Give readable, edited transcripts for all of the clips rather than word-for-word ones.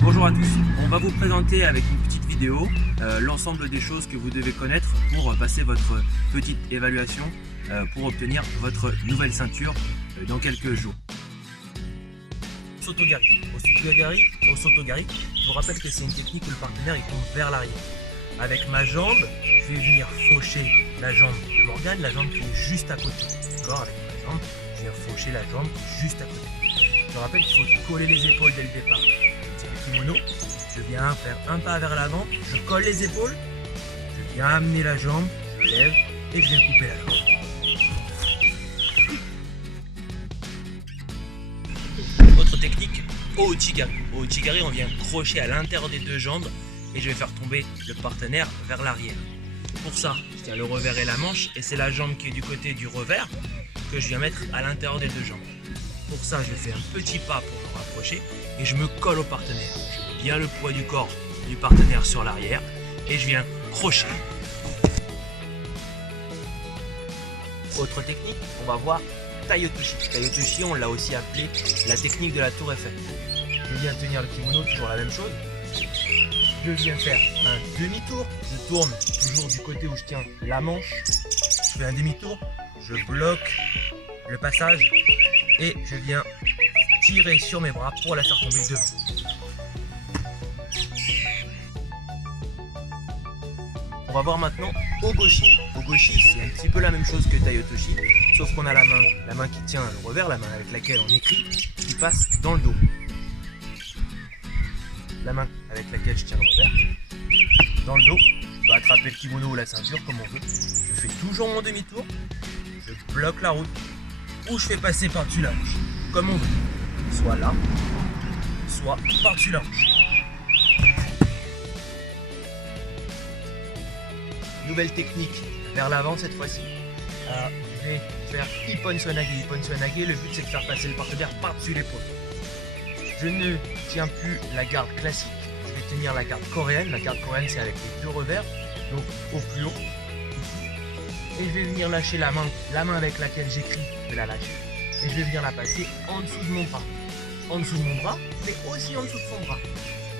Bonjour à tous, on va vous présenter avec une petite vidéo l'ensemble des choses que vous devez connaître pour passer votre petite évaluation pour obtenir votre nouvelle ceinture dans quelques jours. Sotogari. Au Sotogari, je vous rappelle que c'est une technique où le partenaire il tombe vers l'arrière. Avec ma jambe, je vais venir faucher la jambe de Morgane, la jambe qui est juste à côté. Alors avec ma jambe, je viens faucher la jambe qui est juste à côté. Je rappelle qu'il faut coller les épaules dès le départ. C'est le kimono, je viens faire un pas vers l'avant, je colle les épaules, je viens amener la jambe, je lève et je viens couper la jambe. Autre technique, au Ouchigari. Au Ouchigari, on vient crocher à l'intérieur des deux jambes et je vais faire tomber le partenaire vers l'arrière. Pour ça, je tiens le revers et la manche et c'est la jambe qui est du côté du revers que je viens mettre à l'intérieur des deux jambes. Pour ça, je fais un petit pas pour me rapprocher et je me colle au partenaire. Je mets bien le poids du corps du partenaire sur l'arrière et je viens crocher. Autre technique, on va voir Taiotoshi. Taiotoshi, on l'a aussi appelé la technique de la tour Eiffel. Je viens tenir le kimono, toujours la même chose. Je viens faire un demi-tour. Je tourne toujours du côté où je tiens la manche. Je fais un demi-tour. Je bloque le passage et je viens tirer sur mes bras pour la faire tomber devant. On va voir maintenant Ogoshi. Ogoshi, c'est un petit peu la même chose que Taiotoshi, sauf qu'on a la main qui tient le revers, la main avec laquelle on écrit, qui passe dans le dos. La main avec laquelle je tiens le revers, dans le dos, je peux attraper le kimono ou la ceinture comme on veut. Je fais toujours mon demi-tour, je bloque la route, ou je fais passer par-dessus la hanche, comme on veut. Soit là, soit par-dessus la hanche. Nouvelle technique, vers l'avant cette fois-ci. Je vais faire Ippon Suanage. Ippon Suanage, le but c'est de faire passer le partenaire par-dessus l'épaule. Je ne tiens plus la garde classique, je vais tenir la garde coréenne. La garde coréenne c'est avec les deux revers, donc au plus haut. Et je vais venir lâcher la main avec laquelle j'écris, je vais la lâcher. Et je vais venir la passer en dessous de mon bras. En dessous de mon bras, mais aussi en dessous de son bras.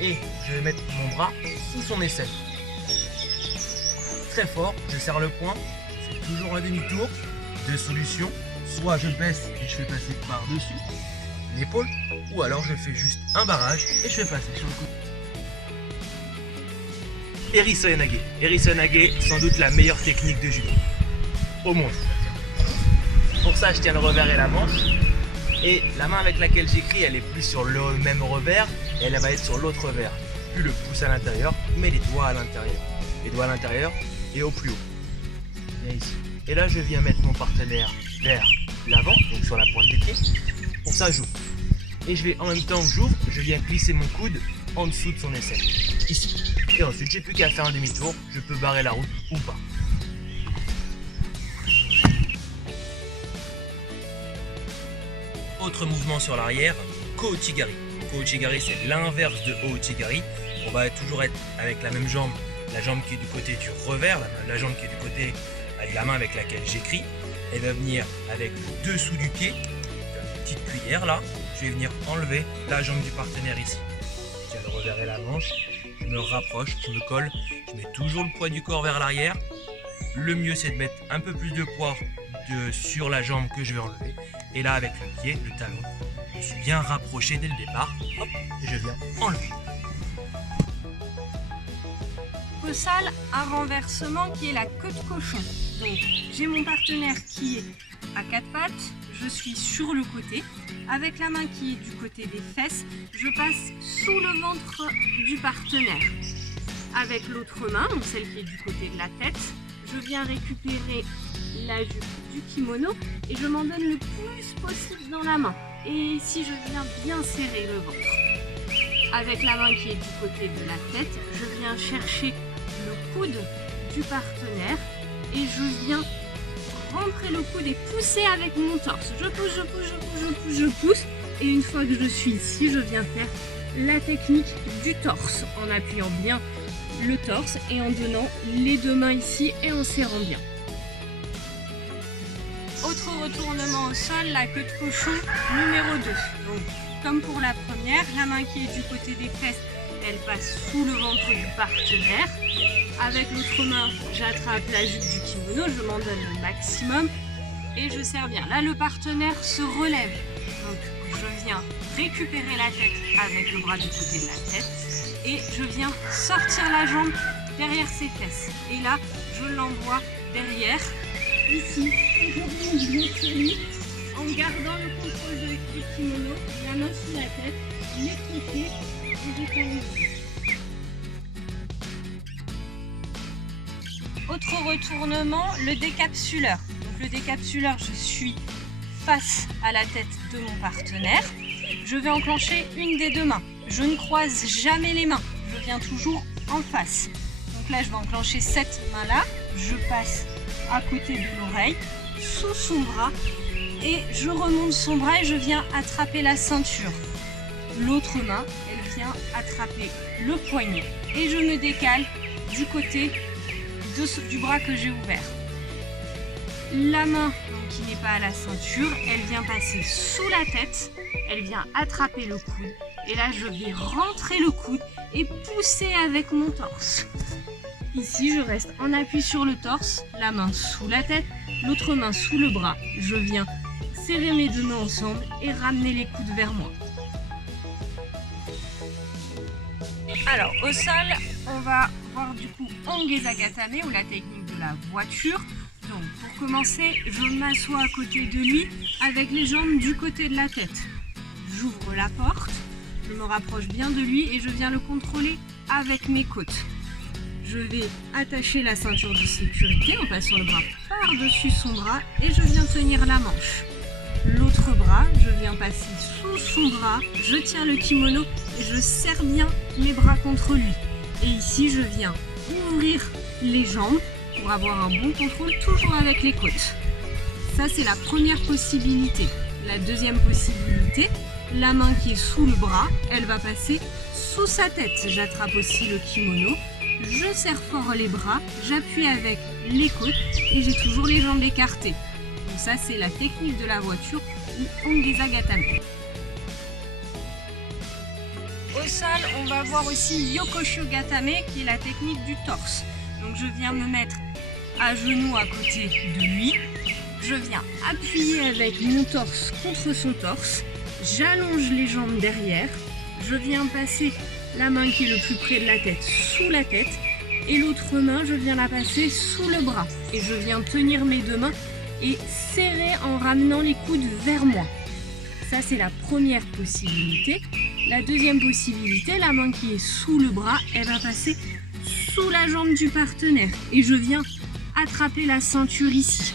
Et je vais mettre mon bras sous son aisselle. Très fort, je serre le poing, je fais toujours un demi-tour. Deux solutions, soit je baisse et je fais passer par-dessus l'épaule, ou alors je fais juste un barrage et je fais passer sur le côté. Eri Soyanage. Eri Soyanage, sans doute la meilleure technique de judo au monde. Pour ça, je tiens le revers et la manche. Et la main avec laquelle j'écris, elle est plus sur le même revers et elle va être sur l'autre revers. Plus le pouce à l'intérieur, mais les doigts à l'intérieur. Les doigts à l'intérieur et au plus haut. Viens ici. Et là, je viens mettre mon partenaire vers l'avant, donc sur la pointe des pieds. Pour ça, j'ouvre. Et je vais, en même temps que j'ouvre, je viens glisser mon coude en dessous de son aisselle. Ici. Et ensuite, j'ai plus qu'à faire un demi-tour. Je peux barrer la route ou pas. Autre mouvement sur l'arrière, Kouchigari. Kouchigari, c'est l'inverse de Ouchigari. On va toujours être avec la même jambe, la jambe qui est du côté du revers, la jambe qui est du côté avec la main avec laquelle j'écris. Elle va venir avec le dessous du pied, une petite cuillère là. Je vais venir enlever la jambe du partenaire ici. Je tiens le revers et la manche, je me rapproche, je me colle, je mets toujours le poids du corps vers l'arrière. Le mieux c'est de mettre un peu plus de poids sur la jambe que je vais enlever. Et là avec le pied, le talon, je suis bien rapproché dès le départ. Hop, et je viens enlever. Kossal à renversement qui est la queue de cochon. Donc j'ai mon partenaire qui est à quatre pattes, je suis sur le côté. Avec la main qui est du côté des fesses, je passe sous le ventre du partenaire. Avec l'autre main, donc celle qui est du côté de la tête, je viens récupérer la jupe du kimono et je m'en donne le plus possible dans la main. Et ici, je viens bien serrer le ventre. Avec la main qui est du côté de la tête, je viens chercher le coude du partenaire et je viens rentrer le coude et pousser avec mon torse. Je pousse, je pousse, je pousse, je pousse, je pousse. Et une fois que je suis ici, je viens faire la technique du torse en appuyant bien le torse et en donnant les deux mains ici et en serrant bien. Au Autre retournement au sol, la queue de cochon numéro 2. Donc, comme pour la première, la main qui est du côté des fesses, elle passe sous le ventre du partenaire. Avec l'autre main, j'attrape la jupe du kimono, je m'en donne le maximum et je serre bien. Là, le partenaire se relève. Donc, je viens récupérer la tête avec le bras du côté de la tête et je viens sortir la jambe derrière ses fesses. Et là, je l'envoie derrière, ici, je rebondis bien sur lui, en gardant le contrôle du kimono, la main sous la tête, les crochets et je termine. Autre retournement, le décapsuleur. Donc le décapsuleur, je suis face à la tête de mon partenaire. Je vais enclencher une des deux mains. Je ne croise jamais les mains. Je viens toujours en face. Donc là, je vais enclencher cette main-là. Je passe à côté de l'oreille, sous son bras. Et je remonte son bras et je viens attraper la ceinture. L'autre main, elle vient attraper le poignet. Et je me décale du côté du bras que j'ai ouvert. La main donc, qui n'est pas à la ceinture, elle vient passer sous la tête, elle vient attraper le coude et là je vais rentrer le coude et pousser avec mon torse. Ici je reste en appui sur le torse, la main sous la tête, l'autre main sous le bras. Je viens serrer mes deux mains ensemble et ramener les coudes vers moi. Alors au sol, on va voir du coup Ongeza Gatame ou la technique de la voiture. Donc pour commencer, je m'assois à côté de lui avec les jambes du côté de la tête. J'ouvre la porte, je me rapproche bien de lui et je viens le contrôler avec mes côtes. Je vais attacher la ceinture de sécurité en passant le bras par-dessus son bras et je viens tenir la manche. L'autre bras, je viens passer sous son bras, je tiens le kimono et je serre bien mes bras contre lui. Et ici, je viens ouvrir les jambes pour avoir un bon contrôle, toujours avec les côtes. Ça, c'est la première possibilité. La deuxième possibilité, la main qui est sous le bras, elle va passer sous sa tête. J'attrape aussi le kimono, je serre fort les bras, j'appuie avec les côtes et j'ai toujours les jambes écartées. Donc ça, c'est la technique de la voiture ou Ongeza Gatame. Au sol, on va voir aussi Yokosho Gatame qui est la technique du torse. Donc je viens me mettre à genoux à côté de lui. Je viens appuyer avec mon torse contre son torse. J'allonge les jambes derrière. Je viens passer la main qui est le plus près de la tête sous la tête. Et l'autre main, je viens la passer sous le bras. Et je viens tenir mes deux mains et serrer en ramenant les coudes vers moi. Ça, c'est la première possibilité. La deuxième possibilité, la main qui est sous le bras, elle va passer sous la jambe du partenaire. Et je viens attraper la ceinture ici.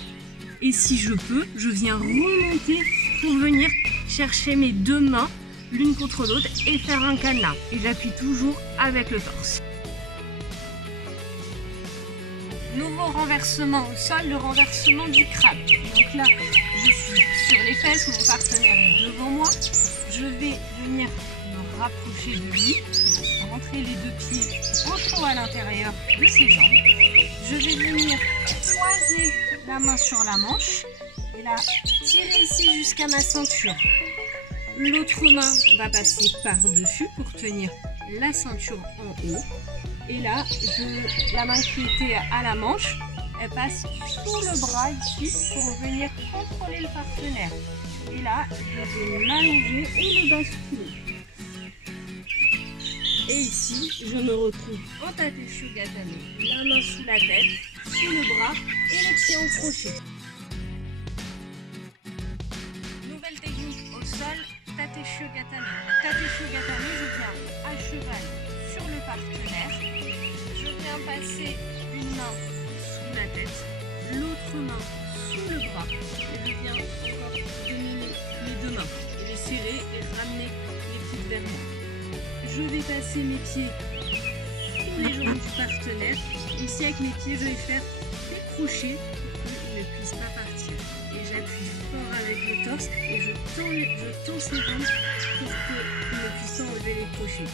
Et si je peux, je viens remonter pour venir chercher mes deux mains, l'une contre l'autre, et faire un cadenas. Et j'appuie toujours avec le torse. Nouveau renversement au sol, le renversement du crabe. Donc là, je suis sur les fesses, mon partenaire est devant moi. Je vais venir me rapprocher de lui, rentrer les deux pieds au chaud à l'intérieur de ses jambes. Je vais venir croiser la main sur la manche et la tirer ici jusqu'à ma ceinture. L'autre main va passer par-dessus pour tenir la ceinture en haut. Et là, la main qui était à la manche, elle passe sous le bras ici pour venir contrôler le partenaire. Et là, je vais m'allonger et le basculer. Et ici, je me retrouve en Tateshu Gatame, la main sous la tête, sous le bras et les pieds en crochet. Nouvelle technique au sol, Tateshu Gatame. Tateshu Gatame, je viens à cheval sur le partenaire. Je viens passer une main sous la tête, l'autre main sous le bras. Et je viens encore dominer les deux mains, et les serrer et ramener les coudes vers moi. Je vais passer mes pieds sous les jambes du partenaire. Ici, avec mes pieds, je vais faire des crochets pour qu'il ne puisse pas partir. Et j'appuie fort avec le torse et je tends ses jambes pour qu'il ne puisse pas enlever les crochets.